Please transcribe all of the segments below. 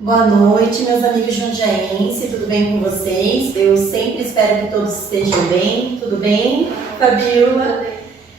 Boa noite, meus amigos jundiaenses, tudo bem com vocês? Eu sempre espero que todos estejam bem. Tudo bem, Fabiola?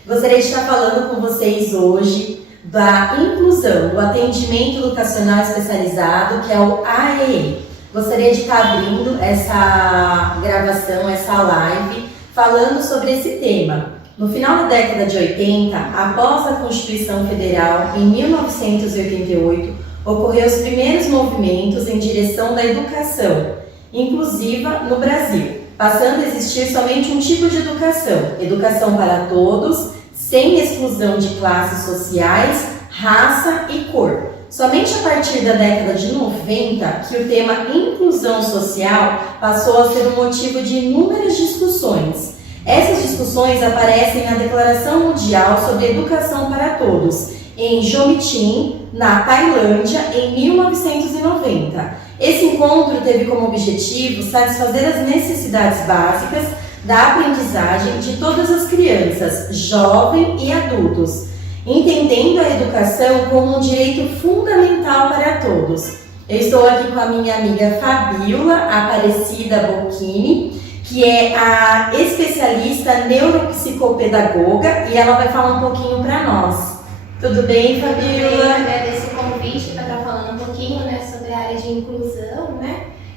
Gostaria de estar falando com vocês hoje da inclusão, do atendimento educacional especializado, que é o AEE. Gostaria de estar abrindo essa gravação, essa live, falando sobre esse tema. No final da década de 80, após a Constituição Federal, em 1988, ocorreram os primeiros movimentos em direção da educação inclusiva no Brasil, passando a existir somente um tipo de educação para todos, sem exclusão de classes sociais, raça e cor. Somente a partir da década de 90 que o tema inclusão social passou a ser um motivo de inúmeras discussões. Essas discussões aparecem na Declaração Mundial sobre Educação para Todos, em Jomtien, na Tailândia, em 1990. Esse encontro teve como objetivo satisfazer as necessidades básicas da aprendizagem de todas as crianças, jovens e adultos, entendendo a educação como um direito fundamental para todos. Eu estou aqui com a minha amiga Fabiola Aparecida Bocchini, que é a especialista neuropsicopedagoga, e ela vai falar um pouquinho para nós. Tudo bem, Fabiola? Eu agradeço o convite para estar falando um pouquinho, sobre a área de inclusão,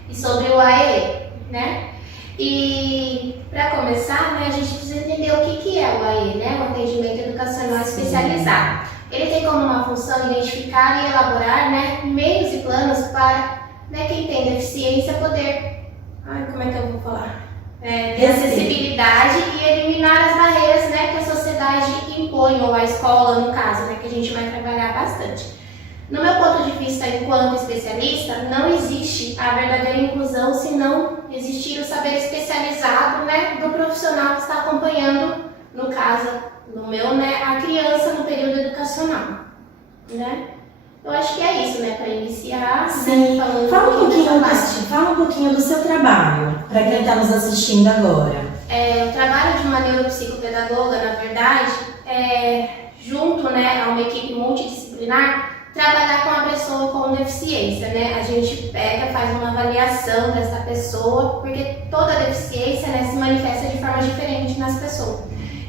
e sobre o AEE, E para começar, a gente precisa entender o que é o AEE, o Atendimento Educacional Especializado. Ele tem como uma função identificar e elaborar, meios e planos para quem tem deficiência poder, como é que eu vou falar? Ter acessibilidade e eliminar as barreiras que a sociedade impõe, ou a escola, no caso, que a gente vai trabalhar bastante. No meu ponto de vista, enquanto especialista, não existe a verdadeira inclusão se não existir o saber especializado do profissional que está acompanhando, no caso, a criança no período educacional. Eu acho que é isso, para iniciar. Sim. Fala um pouquinho do seu trabalho, para quem está nos assistindo agora. O trabalho de uma neuropsicopedagoga, na verdade, junto a uma equipe multidisciplinar, trabalhar com a pessoa com deficiência. A gente faz uma avaliação dessa pessoa, porque toda deficiência se manifesta de forma diferente nas pessoas.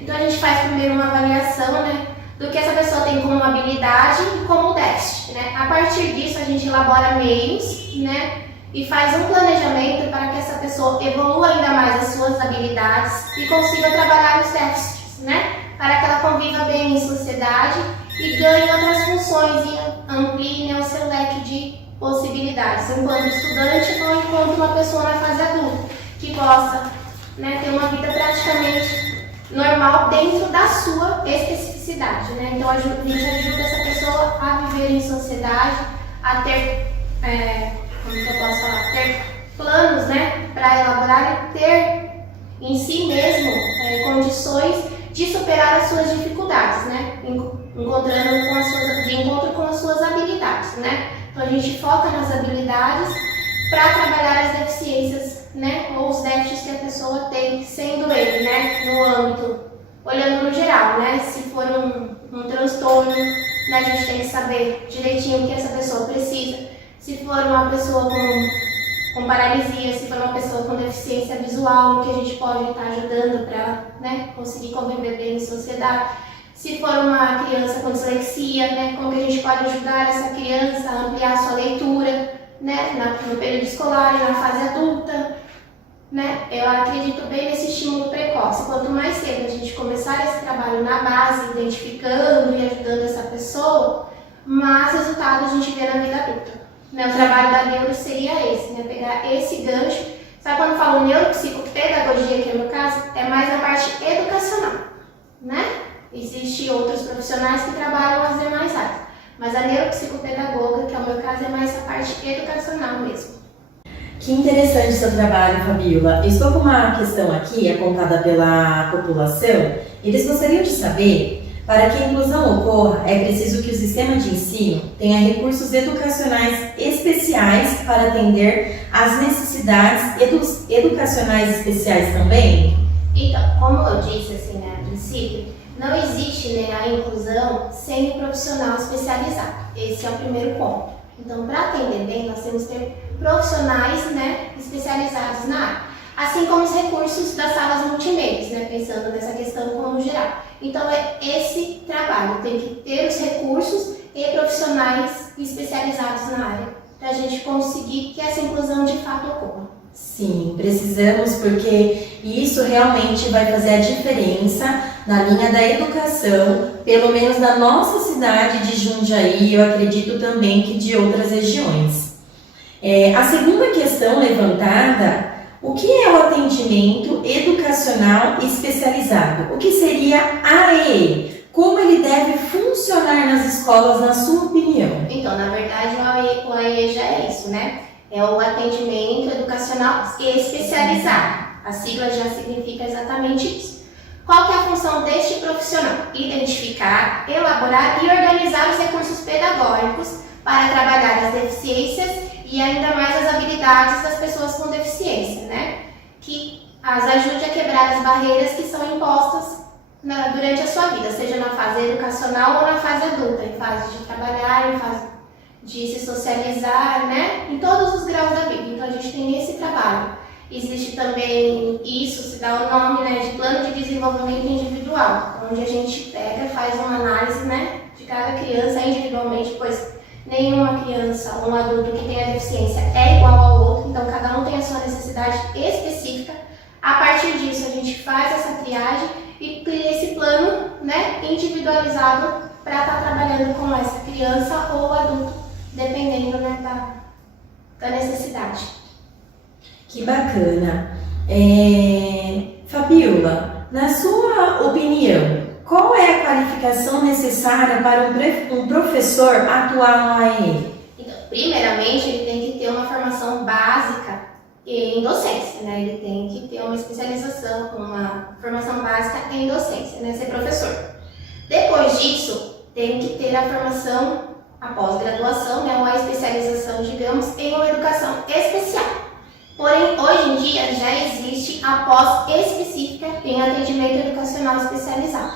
Então a gente faz primeiro uma avaliação do que essa pessoa tem como habilidade e como déficit. A partir disso a gente elabora meios e faz um planejamento para que essa pessoa evolua ainda mais as suas habilidades e consiga trabalhar os déficits, para que ela conviva bem em sociedade e ganhe outras funções e amplie o seu leque de possibilidades, enquanto estudante ou enquanto uma pessoa na fase adulta, que possa ter uma vida praticamente normal dentro da sua especificidade. Então a gente ajuda essa pessoa a viver em sociedade, a ter, ter planos para elaborar e ter em si mesmo condições de superar as suas dificuldades, de encontro com as suas habilidades. Então a gente foca nas habilidades para trabalhar as deficiências, ou os déficits que a pessoa tem, sendo ele, no âmbito, olhando no geral, se for um transtorno, a gente tem que saber direitinho o que essa pessoa precisa. Se for uma pessoa com paralisia, se for uma pessoa com deficiência visual, o que a gente pode estar ajudando para ela, conseguir conviver bem em sociedade. Se for uma criança com dislexia, como que a gente pode ajudar essa criança a ampliar a sua leitura, no período escolar e na fase adulta. Eu acredito bem nesse estímulo precoce. Quanto mais cedo a gente começar esse trabalho na base, identificando e ajudando essa pessoa, mais resultado a gente vê na vida adulta. O trabalho da neuro seria esse, pegar esse gancho. Sabe quando eu falo neuropsicopedagogia, que é o meu caso, é mais a parte educacional, Existem outros profissionais que trabalham as demais áreas, mas a neuropsicopedagoga, que é o meu caso, é mais a parte educacional mesmo. Que interessante o seu trabalho, Fabiola. Estou com uma questão aqui apontada pela população. Eles gostariam de saber, para que a inclusão ocorra, é preciso que o sistema de ensino tenha recursos educacionais especiais para atender às necessidades educacionais especiais também? Então, como eu disse a princípio, não existe a inclusão sem o profissional especializado. Esse é o primeiro ponto. Então, para atender bem, nós temos que ter profissionais, né, especializados na área. Assim como os recursos das salas multimeias, né, pensando nessa questão como geral. Então, é esse trabalho, tem que ter os recursos e profissionais especializados na área, para a gente conseguir que essa inclusão de fato ocorra. Sim, precisamos, porque isso realmente vai fazer a diferença na linha da educação, pelo menos na nossa cidade de Jundiaí, eu acredito também que de outras regiões. A segunda questão levantada, o que é o atendimento educacional especializado? O que seria AEE? Como ele deve funcionar nas escolas, na sua opinião? Então, na verdade, o AEE já é isso, né? É o atendimento educacional especializado. A sigla já significa exatamente isso. Qual que é a função deste profissional? Identificar, elaborar e organizar os recursos pedagógicos para trabalhar as deficiências e ainda mais as habilidades das pessoas com deficiência, né? Que as ajude a quebrar as barreiras que são impostas durante a sua vida, seja na fase educacional ou na fase adulta, em fase de trabalhar, em fase de se socializar, né? Em todos os graus da vida. Então a gente tem esse trabalho. Existe também, isso se dá o nome, né, de plano de desenvolvimento individual, onde a gente pega, faz uma análise, né, de cada criança individualmente, pois nenhuma criança ou um adulto que tenha deficiência é igual ao outro, então cada um tem a sua necessidade específica. A partir disso a gente faz essa triagem e cria esse plano, né, individualizado para estar trabalhando com essa criança ou adulto, dependendo, né, da necessidade. Que bacana. Fabiola, na sua opinião, qual é a qualificação necessária para um professor atuar no AEE? Então, primeiramente, ele tem que ter uma formação básica em docência, né? Ele tem que ter uma especialização, uma formação básica em docência, né? Ser professor. Depois disso, tem que ter a formação, a pós-graduação, né? Ou a especialização, digamos, em uma educação especial. Porém, hoje em dia já existe a pós específica em atendimento educacional especializado.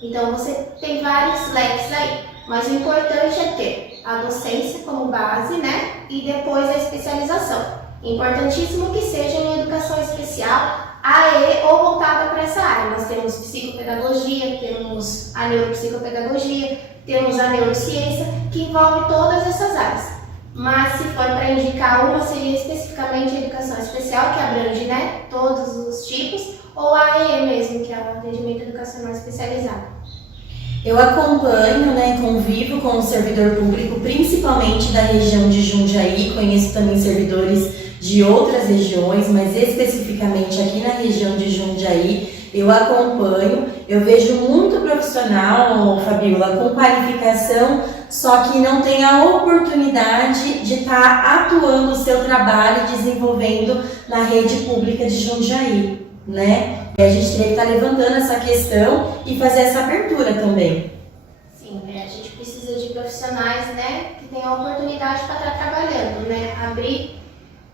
Então, você tem vários leques aí, mas o importante é ter a docência como base, né? E depois a especialização. Importantíssimo que seja em educação especial, AE ou voltada para essa área. Nós temos psicopedagogia, temos a neuropsicopedagogia, temos a neurociência, que envolve todas essas áreas. Mas se for para indicar uma, seria especificamente a educação especial, que abrange, né, todos os tipos, ou a AE mesmo, que é o atendimento educacional especializado. Eu acompanho, né, convivo com o servidor público, principalmente da região de Jundiaí, conheço também servidores de outras regiões, mas especificamente aqui na região de Jundiaí, eu acompanho, eu vejo muito profissional, Fabiola, com qualificação, só que não tem a oportunidade de estar atuando o seu trabalho e desenvolvendo na rede pública de Jundiaí, né? E a gente teria que estar levantando essa questão e fazer essa abertura também. Sim, a gente precisa de profissionais, né, que tenham a oportunidade para estar trabalhando, né? Abrir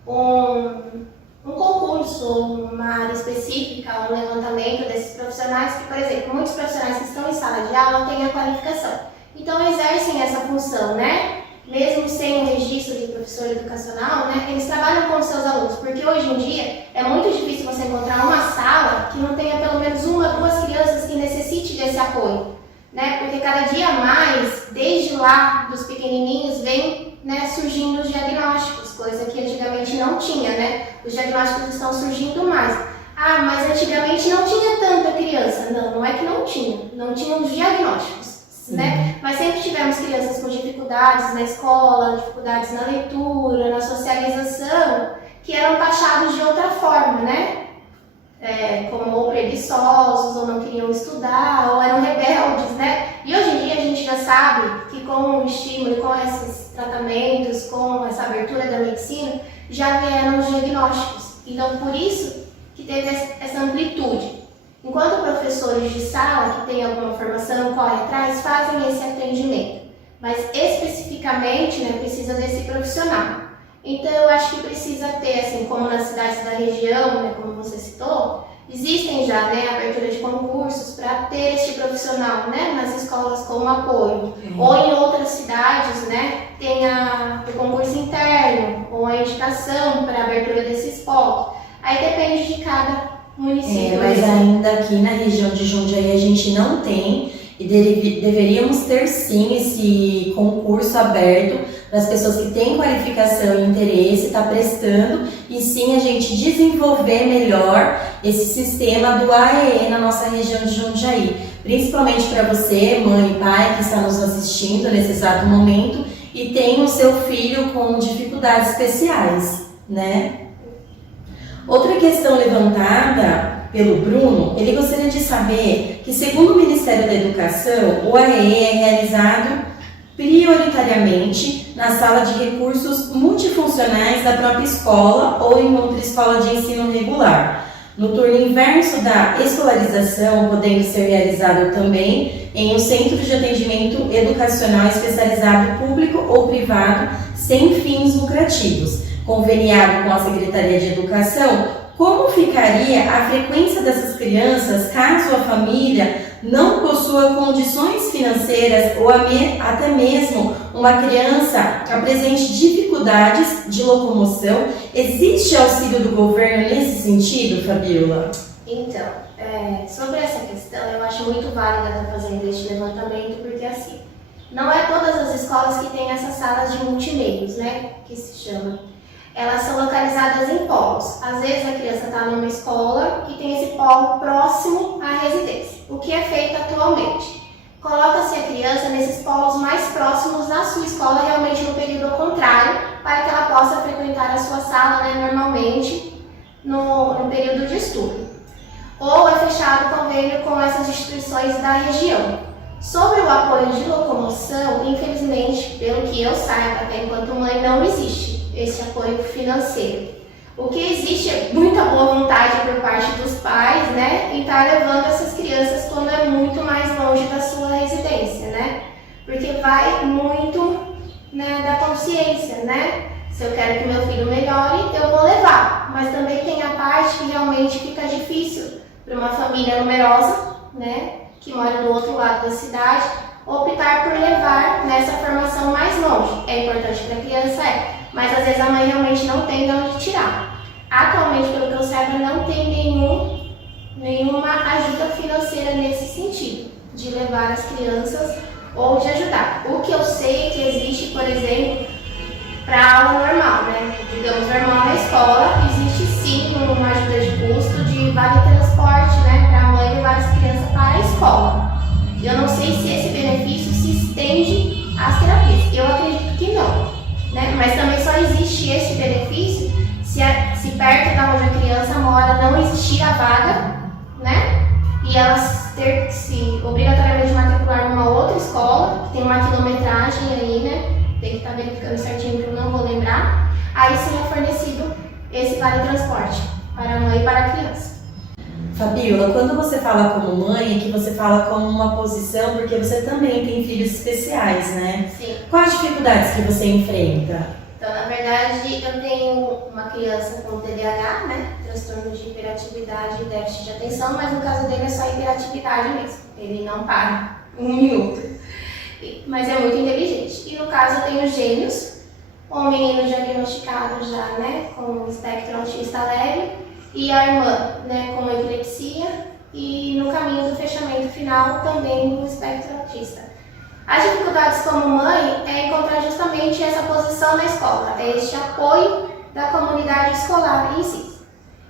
um concurso, uma área específica, um levantamento desses profissionais, que, por exemplo, muitos profissionais que estão em sala de aula têm a qualificação. Então, exercem essa função, né? Mesmo sem o registro de professor educacional, né? Eles trabalham com os seus alunos, porque hoje em dia é muito difícil você encontrar uma sala que não tenha pelo menos uma, duas crianças que necessite desse apoio, né? Porque cada dia mais, desde lá dos pequenininhos, vem, né, surgindo os diagnósticos, coisa que antigamente não tinha, né? Os diagnósticos estão surgindo mais. Ah, mas antigamente não tinha tanta criança. Não é que não tinham os diagnósticos, né? Mas sempre tivemos crianças com dificuldades na escola, dificuldades na leitura, na socialização, que eram taxados de outra forma, né? Como ou preguiçosos, ou não queriam estudar, ou eram rebeldes, né? E hoje em dia a gente já sabe que com o estímulo, com esses tratamentos, com essa abertura da medicina, já vieram os diagnósticos. Então, por isso que teve essa amplitude. Enquanto professores de sala que têm alguma formação, correm atrás, fazem esse atendimento. Mas especificamente, né, precisa desse profissional. Então, eu acho que precisa ter, assim como nas cidades da região, né, como você citou, Existem já, né, abertura de concursos para ter este profissional, né, nas escolas como apoio. Ou em outras cidades, né, tem o concurso interno ou a indicação para a abertura desses polos. Aí depende de cada município. Mas ainda aqui na região de Jundiaí a gente não tem e deveríamos ter sim esse concurso aberto para as pessoas que têm qualificação e interesse, tá prestando, e sim a gente desenvolver melhor esse sistema do AEE na nossa região de Jundiaí. Principalmente para você, mãe e pai, que está nos assistindo nesse exato momento e tem o seu filho com dificuldades especiais, né? Outra questão levantada pelo Bruno, ele gostaria de saber que, segundo o Ministério da Educação, o AEE é realizado prioritariamente na sala de recursos multifuncionais da própria escola ou em outra escola de ensino regular, no turno inverso da escolarização, podendo ser realizado também em um centro de atendimento educacional especializado público ou privado sem fins lucrativos, conveniado com a Secretaria de Educação. Como ficaria a frequência dessas crianças caso a família não possua condições financeiras ou até mesmo uma criança apresente dificuldades de locomoção? Existe auxílio do governo nesse sentido, Fabiola? Então, sobre essa questão, eu acho muito válida estar fazendo este levantamento, porque assim, não é todas as escolas que têm essas salas de multimeios, né, que se chama. Elas são localizadas em polos. Às vezes a criança está numa escola e tem esse polo próximo à residência. O que é feito atualmente? Coloca-se a criança nesses polos mais próximos da sua escola, realmente no período contrário, para que ela possa frequentar a sua sala, né, normalmente no período de estudo. Ou é fechado convênio com essas instituições da região. Sobre o apoio de locomoção, infelizmente, pelo que eu saiba, até enquanto mãe, não existe esse apoio financeiro. O que existe é muita boa vontade por parte dos pais, né, em estar levando essas crianças quando é muito mais longe da sua residência, né, porque vai muito, né, da consciência, né, se eu quero que meu filho melhore, eu vou levar, mas também tem a parte que realmente fica difícil para uma família numerosa, né, que mora do outro lado da cidade, optar por levar nessa formação mais longe. É importante para a criança, mas às vezes a mãe realmente não tem de onde tirar. Atualmente, pelo que eu saiba, não tem nenhuma ajuda financeira nesse sentido, de levar as crianças ou de ajudar. O que eu sei é que existe, por exemplo, para aula normal, né? Digamos, normal na escola, existe sim uma ajuda de custo de vale transporte, né? Para a mãe levar as crianças para a escola. Eu não sei se esse benefício se estende às terapias. Eu acredito que não, né? Mas também só existe esse benefício se perto da onde a criança mora não existir a vaga, né? E elas ter que se obrigatoriamente matricular numa outra escola, que tem uma quilometragem aí, né? Tem que estar verificando certinho que eu não vou lembrar. Aí sim é fornecido esse vale transporte para a mãe e para a criança. Fabiola, quando você fala como mãe, é que você fala como uma posição, porque você também tem filhos especiais, né? Sim. Quais as dificuldades que você enfrenta? Então, na verdade, eu tenho uma criança com TDAH, né? Transtorno de hiperatividade e déficit de atenção, mas no caso dele é só hiperatividade mesmo. Ele não para um minuto. Mas é muito inteligente. E no caso eu tenho gêmeos, um menino diagnosticado já, né, com espectro autista leve, e a irmã, né, com epilepsia, e no caminho do fechamento final também do espectro autista. As dificuldades como mãe é encontrar justamente essa posição na escola, é este apoio da comunidade escolar em si.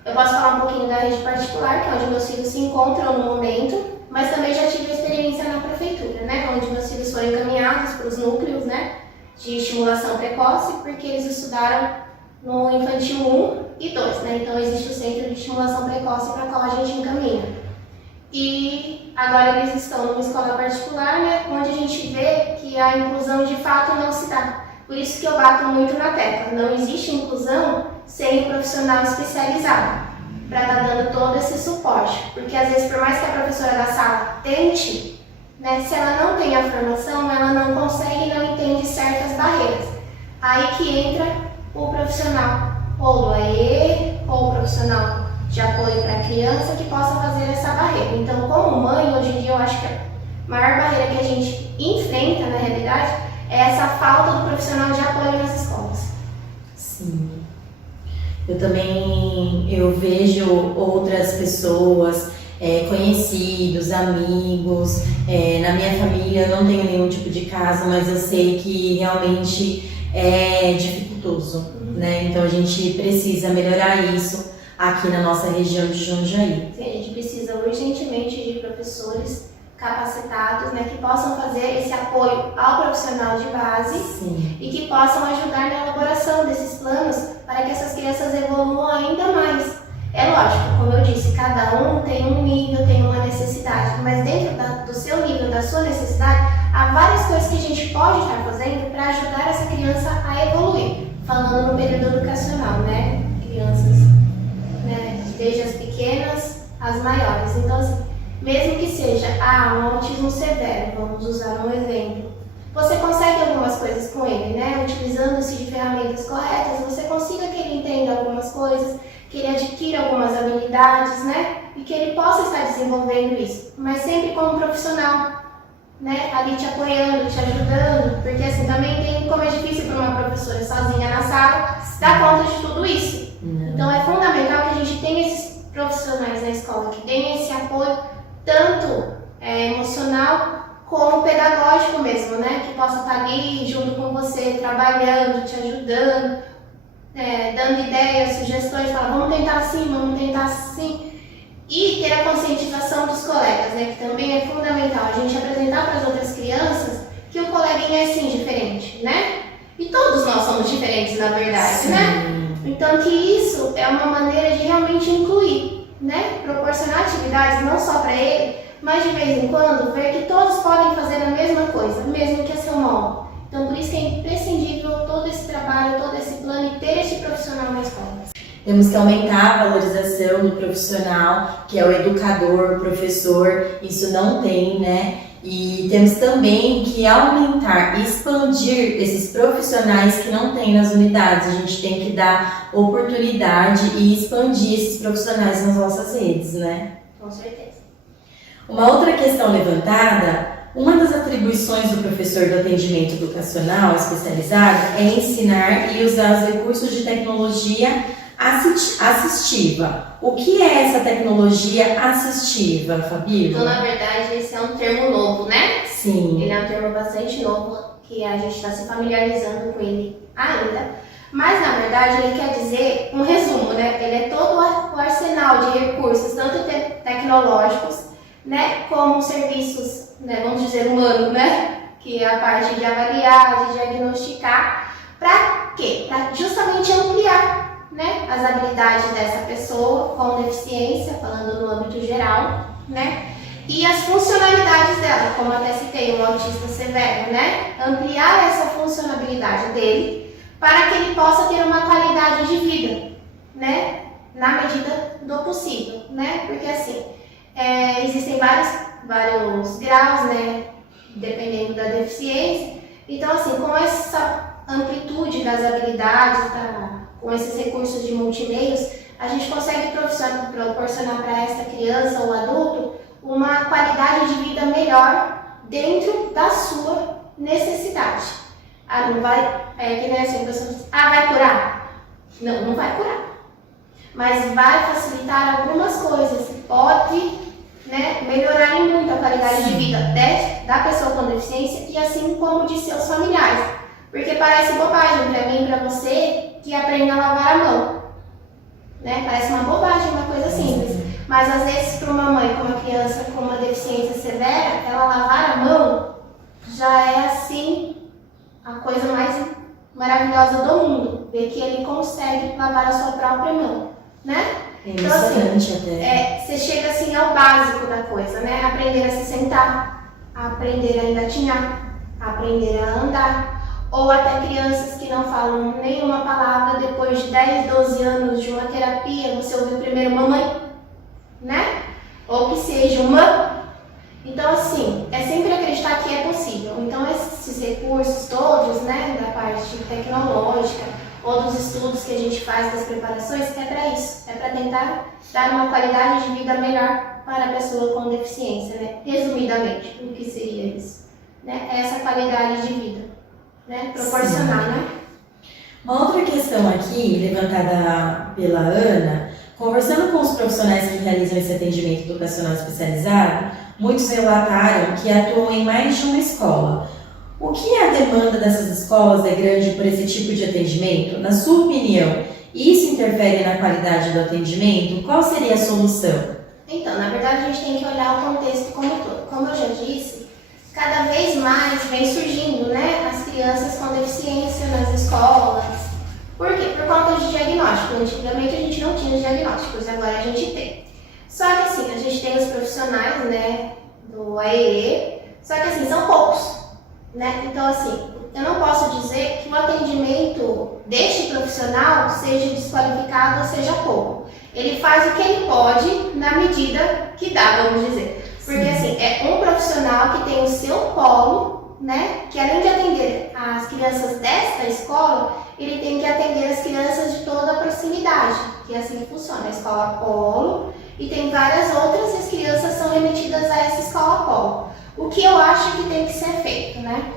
Eu posso falar um pouquinho da rede particular, que é onde meus filhos se encontram no momento, mas também já tive experiência na prefeitura, né, onde meus filhos foram encaminhados para os núcleos, né, de estimulação precoce, porque eles estudaram no infantil 1 e 2, né, então existe o centro de estimulação precoce para qual a gente encaminha. E agora eles estão numa escola particular, né, onde a gente vê que a inclusão de fato não se dá. Por isso que eu bato muito na tecla, não existe inclusão sem um profissional especializado para estar dando todo esse suporte. Porque às vezes, por mais que a professora da sala tente, né, se ela não tem a formação, ela não consegue e não entende certas barreiras. Aí que entra o profissional, ou do AE, ou o profissional de apoio para a criança que possa fazer essa barreira. Então, como mãe, hoje em dia eu acho que a maior barreira que a gente enfrenta na realidade é essa falta do profissional de apoio nas escolas. Sim. Eu vejo outras pessoas, conhecidos, amigos, na minha família eu não tenho nenhum tipo de caso, mas eu sei que realmente é dificultoso, né? Então a gente precisa melhorar isso aqui na nossa região de Jundiaí. Sim, a gente precisa urgentemente de professores capacitados, né, que possam fazer esse apoio ao profissional de base. Sim. E que possam ajudar na elaboração desses planos para que essas crianças evoluam ainda mais. É lógico, como eu disse, cada um tem um nível, tem uma necessidade, mas dentro do seu nível, da sua necessidade, há várias coisas que a gente pode estar fazendo para ajudar essa criança a evoluir. Falando no período educacional, né? Crianças, né? Desde as pequenas às maiores. Então, assim, mesmo que seja um autismo severo, vamos usar um exemplo, você consegue algumas coisas com ele, né? Utilizando-se de ferramentas corretas, você consiga que ele entenda algumas coisas, que ele adquira algumas habilidades, né? E que ele possa estar desenvolvendo isso, mas sempre como profissional, né? Ali te apoiando, te ajudando, porque assim, também tem como é difícil para uma professora sozinha na sala dar conta de tudo isso. Então é fundamental que a gente tenha esses profissionais na escola, que tenham esse apoio tanto emocional como pedagógico mesmo, né? Que possa estar ali junto com você, trabalhando, te ajudando, dando ideias, sugestões, falar, vamos tentar assim. E ter a conscientização dos colegas, né? Que também é fundamental. A gente apresentar para as outras crianças que o coleguinha é sim diferente, né? E todos nós somos diferentes, na verdade, sim, né? Então que isso é uma maneira de realmente incluir, né? Proporcionar atividades não só para ele, mas de vez em quando ver que todos podem fazer a mesma coisa, mesmo que a seu modo. Então por isso que é imprescindível todo esse trabalho, todo esse plano e ter esse profissional na escola. Temos que aumentar a valorização do profissional, que é o educador, o professor, isso não tem, né? E temos também que aumentar e expandir esses profissionais que não tem nas unidades. A gente tem que dar oportunidade e expandir esses profissionais nas nossas redes, né? Com certeza. Uma outra questão levantada, uma das atribuições do professor do atendimento educacional especializado é ensinar e usar os recursos de tecnologia assistiva. O que é essa tecnologia assistiva, Fabíola? Então, na verdade, esse é um termo novo, né? Sim. Ele é um termo bastante novo, que a gente está se familiarizando com ele ainda. Mas, na verdade, ele quer dizer um resumo, né? Ele é todo o arsenal de recursos, tanto tecnológicos, né? Como serviços, né? Vamos dizer, humanos, né? Que é a parte de avaliar, de diagnosticar. Para quê? Para justamente ampliar, né, as habilidades dessa pessoa com deficiência, falando no âmbito geral, né, e as funcionalidades dela, como até citei, um autista severo, né, ampliar essa funcionalidade dele para que ele possa ter uma qualidade de vida, né, na medida do possível, né, porque assim, existem vários graus, né, dependendo da deficiência, então assim, com essa amplitude das habilidades, com esses recursos de multimeios, a gente consegue proporcionar para essa criança ou adulto uma qualidade de vida melhor dentro da sua necessidade. Não vai, que nem assim, a pessoa diz, vai curar? Não vai curar. Mas vai facilitar algumas coisas, pode, né, melhorar muito a qualidade de vida da pessoa com deficiência e assim como de seus familiares. Porque parece bobagem para mim e para você que aprenda a lavar a mão, né? Parece uma bobagem, uma coisa simples. Mas às vezes para uma mãe com uma criança com uma deficiência severa, ela lavar a mão já é assim a coisa mais maravilhosa do mundo. Ver que ele consegue lavar a sua própria mão, né? Então assim, você chega assim ao básico da coisa, né? Aprender a se sentar, aprender a engatinhar, aprender a andar. Ou até crianças que não falam nenhuma palavra, depois de 10, 12 anos de uma terapia, você ouviu primeiro mamãe, né? Ou que seja uma. Então, assim, é sempre acreditar que é possível. Então, esses recursos todos, né, da parte tecnológica, ou dos estudos que a gente faz, das preparações, é para isso, é para tentar dar uma qualidade de vida melhor para a pessoa com deficiência, né? Resumidamente, o que seria isso? Né? Essa qualidade de vida, né? Proporcionar, Sim. né? Uma outra questão aqui, levantada pela Ana, conversando com os profissionais que realizam esse atendimento educacional especializado, muitos relataram que atuam em mais de uma escola. O que a demanda dessas escolas é grande por esse tipo de atendimento? Na sua opinião, isso interfere na qualidade do atendimento? Qual seria a solução? Então, na verdade, a gente tem que olhar o contexto como um todo. Como eu já disse, cada vez mais vem surgindo, né, as crianças com deficiência nas escolas. Por quê? Por conta de diagnóstico. Antigamente a gente não tinha os diagnósticos, agora a gente tem. Só que assim, a gente tem os profissionais, né, do AEE, só que assim, são poucos, né? Então assim, eu não posso dizer que o atendimento deste profissional seja desqualificado ou seja pouco. Ele faz o que ele pode na medida que dá, vamos dizer. Porque assim, é um profissional que tem o seu polo, né? Que além de atender as crianças desta escola, ele tem que atender as crianças de toda a proximidade, que é assim que funciona, a escola polo, e tem várias outras e as crianças são remetidas a essa escola polo. O que eu acho que tem que ser feito, né?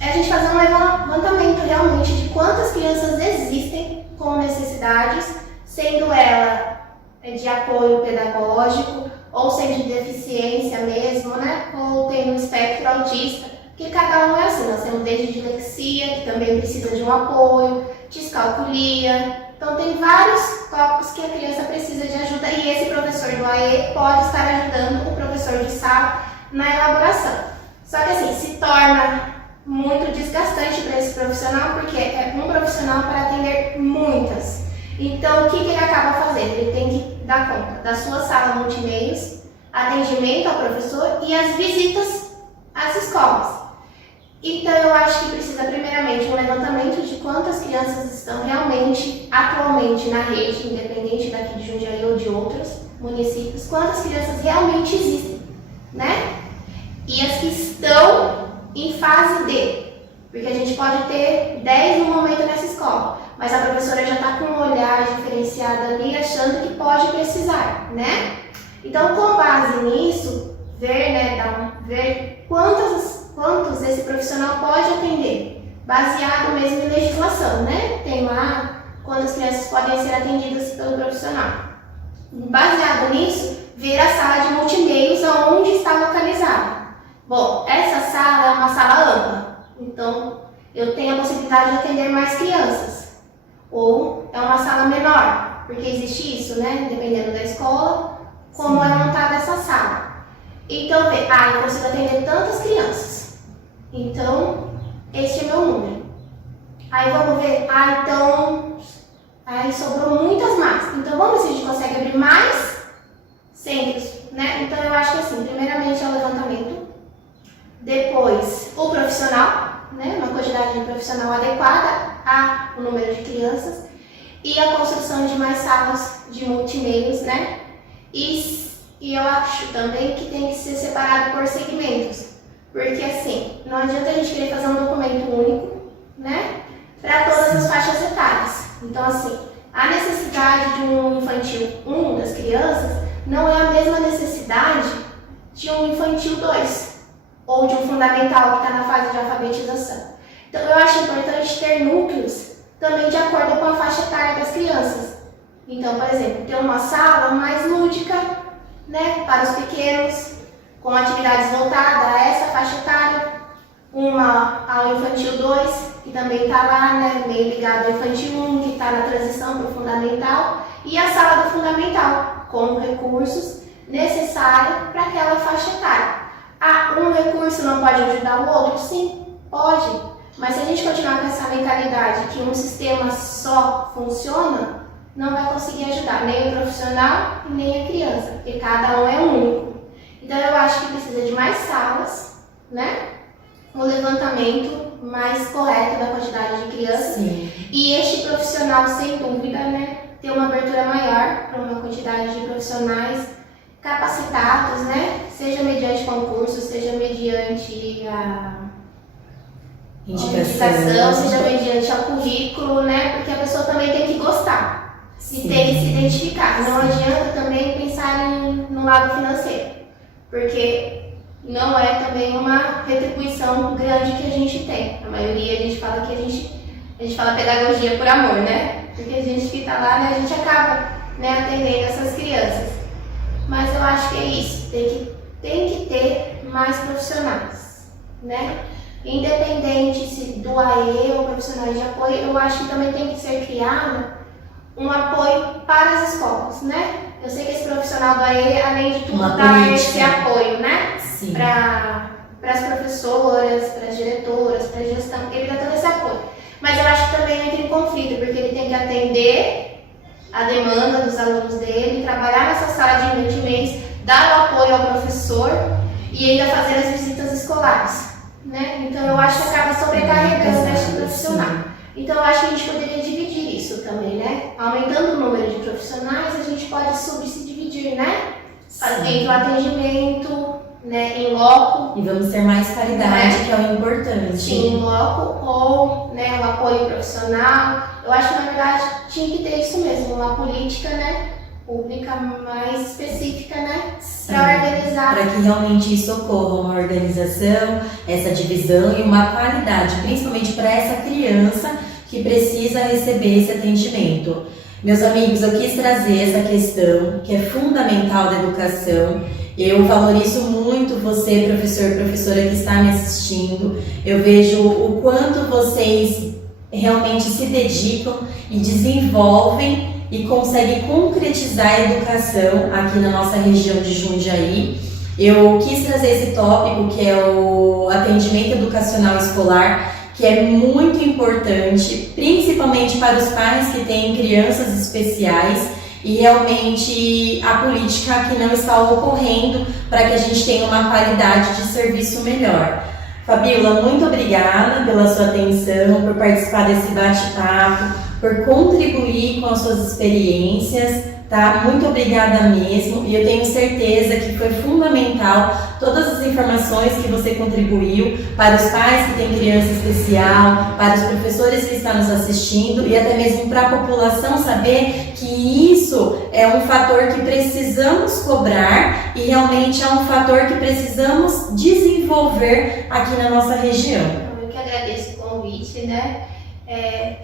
É a gente fazer um levantamento realmente de quantas crianças existem com necessidades, sendo ela de apoio pedagógico, ou sendo de deficiência mesmo, né? Ou tem um espectro autista, porque cada um é assim. Nós temos desde dislexia, que também precisa de um apoio, descalculia. Então tem vários tópicos que a criança precisa de ajuda e esse professor do AE pode estar ajudando o professor de sala na elaboração. Só que assim, se torna muito desgastante para esse profissional, porque é um profissional para atender muitas. Então, o que ele acaba fazendo? Ele tem que dar conta da sua sala multimeios, atendimento ao professor e as visitas às escolas. Então, eu acho que precisa, primeiramente, um levantamento de quantas crianças estão realmente, atualmente, na rede, independente daqui de Jundiaí ou de outros municípios, quantas crianças realmente existem, né? E as que estão em fase D, porque a gente pode ter 10 no momento nessa escola, mas a professora já está com um olhar diferenciado ali, achando que pode precisar, né? Então, com base nisso, ver, né, ver quantos esse profissional pode atender, baseado mesmo em legislação, né? Tem lá quantas crianças podem ser atendidas pelo profissional. Baseado nisso, ver a sala de multimeios onde está localizada. Bom, essa sala é uma sala ampla, então eu tenho a possibilidade de atender mais crianças. Ou é uma sala menor, porque existe isso, né? Dependendo da escola, como é montada essa sala. Então, eu consigo atender tantas crianças. Então, este é meu número. Aí vamos ver, aí sobrou muitas mais. Então, vamos ver se a gente consegue abrir mais centros, né? Então, eu acho que assim, primeiramente é o levantamento. Depois, o profissional, né, uma quantidade de profissional adequada ao número de crianças e a construção de mais salas de multimeios, né? E eu acho também que tem que ser separado por segmentos, porque assim, não adianta a gente querer fazer um documento único, né, para todas as faixas etárias. Então assim, a necessidade de um infantil 1 das crianças não é a mesma necessidade de um infantil 2. Ou de um fundamental que está na fase de alfabetização. Então, eu acho importante ter núcleos também de acordo com a faixa etária das crianças. Então, por exemplo, ter uma sala mais lúdica, né, para os pequenos, com atividades voltadas a essa faixa etária, uma ao infantil 2, que também está lá, né, meio ligado ao infantil 1, que está na transição para o fundamental, e a sala do fundamental, com recursos necessários para aquela faixa etária. Um recurso não pode ajudar o outro? Sim, pode. Mas se a gente continuar com essa mentalidade que um sistema só funciona, não vai conseguir ajudar nem o profissional e nem a criança, porque cada um é único. Então eu acho que precisa de mais salas, né? Um levantamento mais correto da quantidade de crianças. Sim. E este profissional, sem dúvida, né, ter uma abertura maior para uma quantidade de profissionais capacitados, né? Seja mediante concurso, seja mediante a indicação, seja mediante o currículo, né? Porque a pessoa e tem que se identificar. Não adianta também pensar no lado financeiro, porque não é também uma retribuição grande que a gente tem. A maioria a gente fala que a gente fala pedagogia por amor, né? Porque a gente que está lá, né, a gente acaba, né, atendendo essas crianças. Mas eu acho que é isso, tem que ter mais profissionais, né? Independente se do AE ou profissionais de apoio, eu acho que também tem que ser criado um apoio para as escolas, né? Eu sei que esse profissional do AE, além de tudo, dá esse apoio, né? Para as professoras, para as diretoras, para a gestão, ele dá todo esse apoio. Mas eu acho que também entra em conflito, porque ele tem que atender a demanda dos alunos dele, trabalhar nessa sala de mês, dar o apoio ao professor e ainda fazer as visitas escolares, né? Então eu acho que acaba sobrecarregando esse profissional. Então eu acho que a gente poderia dividir isso também, né? Aumentando o número de profissionais, a gente pode se dividir, né? Entre o atendimento, né, em loco. E vamos ter mais qualidade, né? Que é o importante. Sim, em loco ou, né, o apoio profissional. Eu acho que na verdade tinha que ter isso mesmo, uma política, né, pública mais específica, né, para organizar. Para que realmente isso ocorra, uma organização, essa divisão e uma qualidade, principalmente para essa criança que precisa receber esse atendimento. Meus amigos, eu quis trazer essa questão que é fundamental da educação. Eu valorizo muito você, professor, professora que está me assistindo. Eu vejo o quanto vocês realmente se dedicam e desenvolvem e conseguem concretizar a educação aqui na nossa região de Jundiaí. Eu quis trazer esse tópico que é o atendimento educacional escolar, que é muito importante, principalmente para os pais que têm crianças especiais. E realmente a política aqui não está ocorrendo para que a gente tenha uma qualidade de serviço melhor. Fabíola, muito obrigada pela sua atenção, por participar desse bate-papo, por contribuir com as suas experiências, tá? Muito obrigada mesmo, e eu tenho certeza que foi fundamental todas as informações que você contribuiu para os pais que têm criança especial, para os professores que estão nos assistindo e até mesmo para a população saber que isso é um fator que precisamos cobrar e realmente é um fator que precisamos desenvolver aqui na nossa região. Eu que agradeço o convite, né?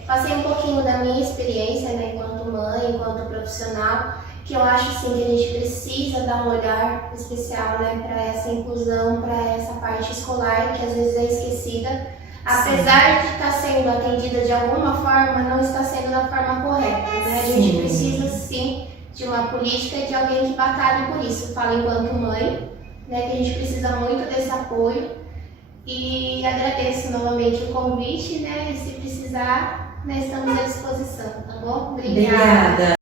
Passei um pouquinho da minha experiência, né, enquanto mãe, enquanto profissional, que eu acho sim que a gente precisa dar um olhar especial, né, para essa inclusão, para essa parte escolar que às vezes é esquecida. Apesar de estar sendo atendida de alguma forma, não está sendo da forma correta, né? A gente precisa sim de uma política e de alguém que batalhe por isso. Falo enquanto mãe, né, que a gente precisa muito desse apoio. E agradeço novamente o convite, né? E se precisar, né, estamos à disposição, tá bom? Obrigada.